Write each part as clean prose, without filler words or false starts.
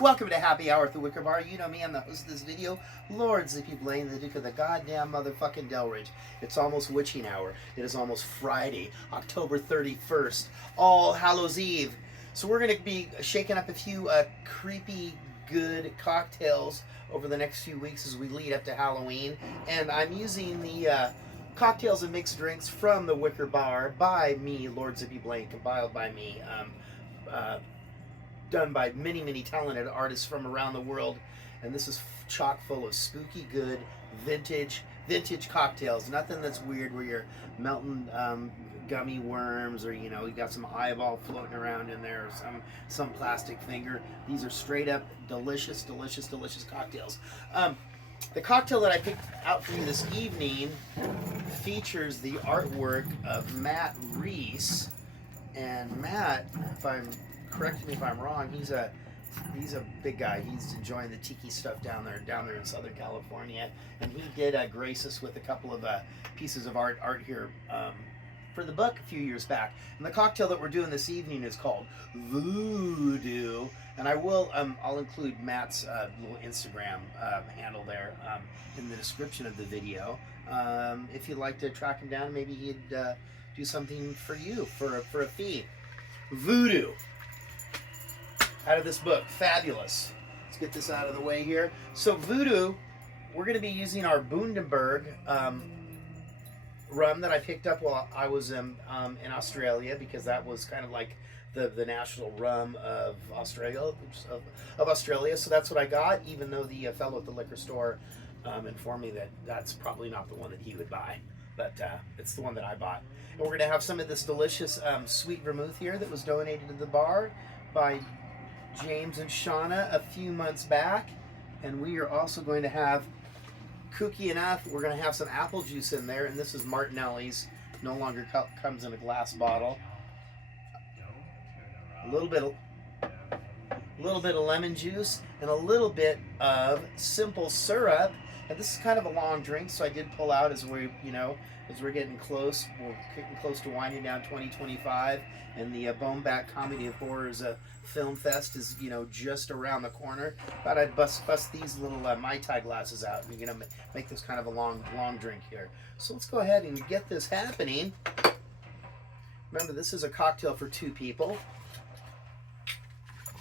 Welcome to Happy Hour at the Wicker Bar. You know me, I'm the host of this video, Lord Zippy Blaine, the Duke of the goddamn motherfucking Delridge. It's almost witching hour. It is almost Friday, October 31st, All Hallows Eve. So we're going to be shaking up a few creepy good cocktails over the next few weeks as we lead up to Halloween. And I'm using the cocktails and mixed drinks from the Wicker Bar by me, Lord Zippy Blaine, compiled by me. Done by many, many talented artists from around the world, and this is chock full of spooky, good, vintage cocktails. Nothing that's weird where you're melting gummy worms, or you got some eyeball floating around in there, or some plastic finger. These are straight up delicious cocktails. The cocktail that I picked out for you this evening features the artwork of Matt Reese, and Matt, correct me if I'm wrong, he's a big guy. He's enjoying the tiki stuff down there in Southern California, and he did grace us with a couple of pieces of art here for the book a few years back. And the cocktail that we're doing this evening is called VOODOO, and I'll include Matt's little Instagram handle there in the description of the video. If you'd like to track him down, maybe he'd do something for you for a fee. VOODOO. Out of this book, fabulous. Let's get this out of the way here. So VOODOO, we're going to be using our Bundaberg rum that I picked up while I was in Australia, because that was kind of like the national rum of Australia. So that's what I got, even though the fellow at the liquor store informed me that that's probably not the one that he would buy. But it's the one that I bought. And we're going to have some of this delicious sweet vermouth here that was donated to the bar by James and Shauna a few months back. And we are also going to have, kooky enough, we're going to have some apple juice in there, and this is Martinelli's, no longer comes in a glass bottle. A little bit of lemon juice and a little bit of simple syrup. And this is kind of a long drink, so I did pull out as we're getting close. We're getting close to winding down 2025, and the Boneback Comedy of Horrors Film Fest is just around the corner. Thought I'd bust these little Mai Tai glasses out and make this kind of a long drink here. So let's go ahead and get this happening. Remember, this is a cocktail for two people.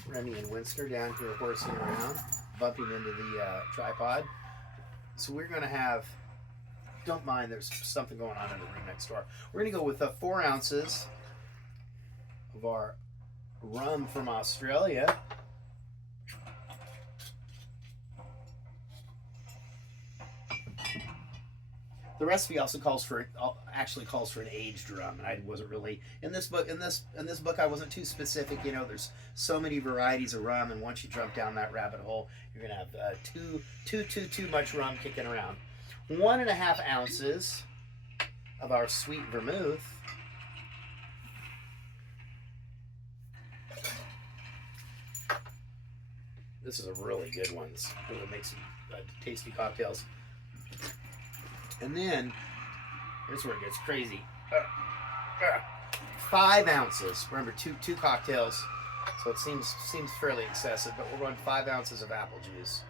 Remy and Winston down here horsing around, bumping into the tripod. So we're going to have, don't mind, there's something going on in the room next door. We're going to go with 4 ounces of our rum from Australia. The recipe also actually calls for an aged rum, and I wasn't really in this book. In this book, I wasn't too specific. There's so many varieties of rum, and once you jump down that rabbit hole, you're gonna have too much rum kicking around. 1.5 ounces of our sweet vermouth. This is a really good one. This really makes some tasty cocktails. And then, here's where it gets crazy. 5 ounces. Remember, two cocktails, so it seems fairly excessive, but we'll run 5 ounces of apple juice.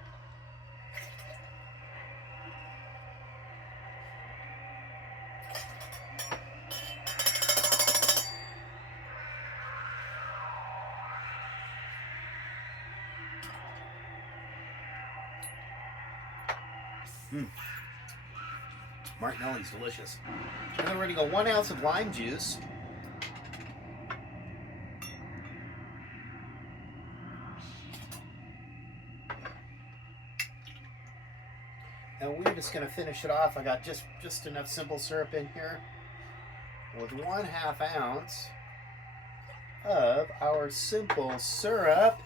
Martinelli's delicious. And then we're going to go 1 ounce of lime juice. And we're just going to finish it off. I got just enough simple syrup in here with 1/2 ounce of our simple syrup.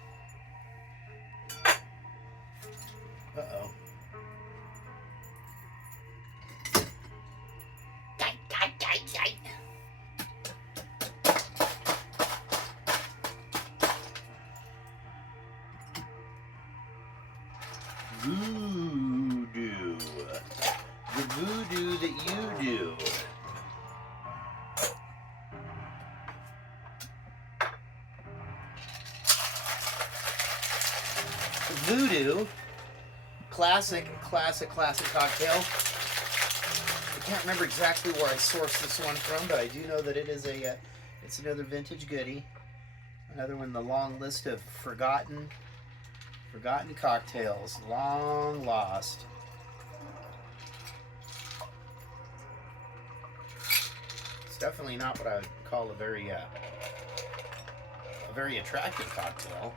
Uh-oh. VOODOO. The voodoo that you do. VOODOO. Classic cocktail. I can't remember exactly where I sourced this one from, but I do know that it is it's another vintage goodie. Another one in the long list of forgotten cocktails, long lost. It's definitely not what I would call a very attractive cocktail.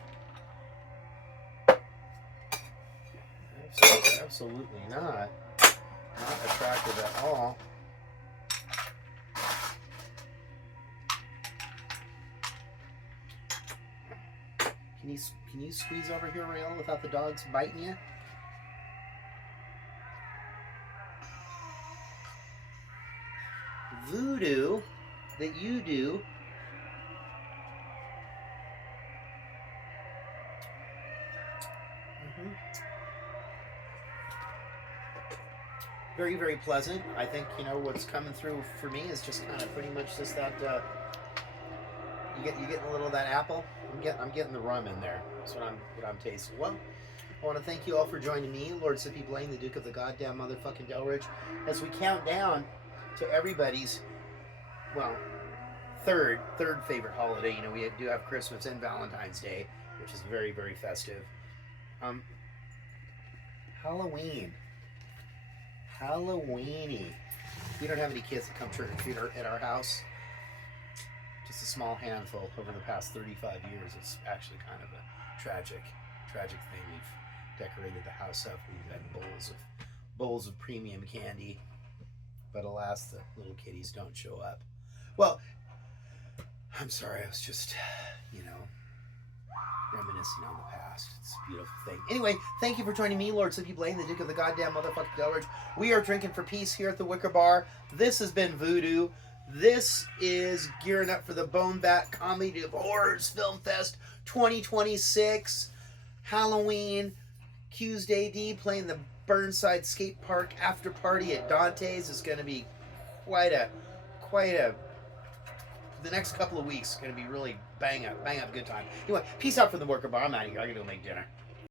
Absolutely not. Not attractive at all. Can you squeeze over here, Rael, without the dogs biting you? VOODOO that you do. Very, very pleasant. I think, you know, what's coming through for me is just kind of pretty much just that, you getting a little of that apple. I'm getting the rum in there. That's what I'm tasting. Well, I want to thank you all for joining me, Lord Sippy Blaine, the Duke of the goddamn motherfucking Delridge, as we count down to everybody's, well, third favorite holiday. You know, we do have Christmas and Valentine's Day, which is very, very festive. Halloween. Halloweeny. We don't have any kids that come trick or treat at our house. Just a small handful over the past 35 years. It's actually kind of a tragic thing. We've decorated the house up. We've had bowls of premium candy, but alas, the little kitties don't show up. Well, I'm sorry. I was just, you know, reminiscing on the past. It's a beautiful thing. Anyway, thank you for joining me, Lord Sippy Blaine, the Duke of the goddamn motherfucking Delridge. We are drinking for peace here at the Wicker Bar. This has been VOODOO. This is gearing up for the Bone Bat Comedy of Horrors Film Fest 2026. Halloween. Q's Day D playing the Burnside Skate Park after party at Dante's. Is going to be quite a the next couple of weeks is going to be really bang up good time. Anyway, peace out from the Wicker Bar. I'm out of here. I gotta go make dinner.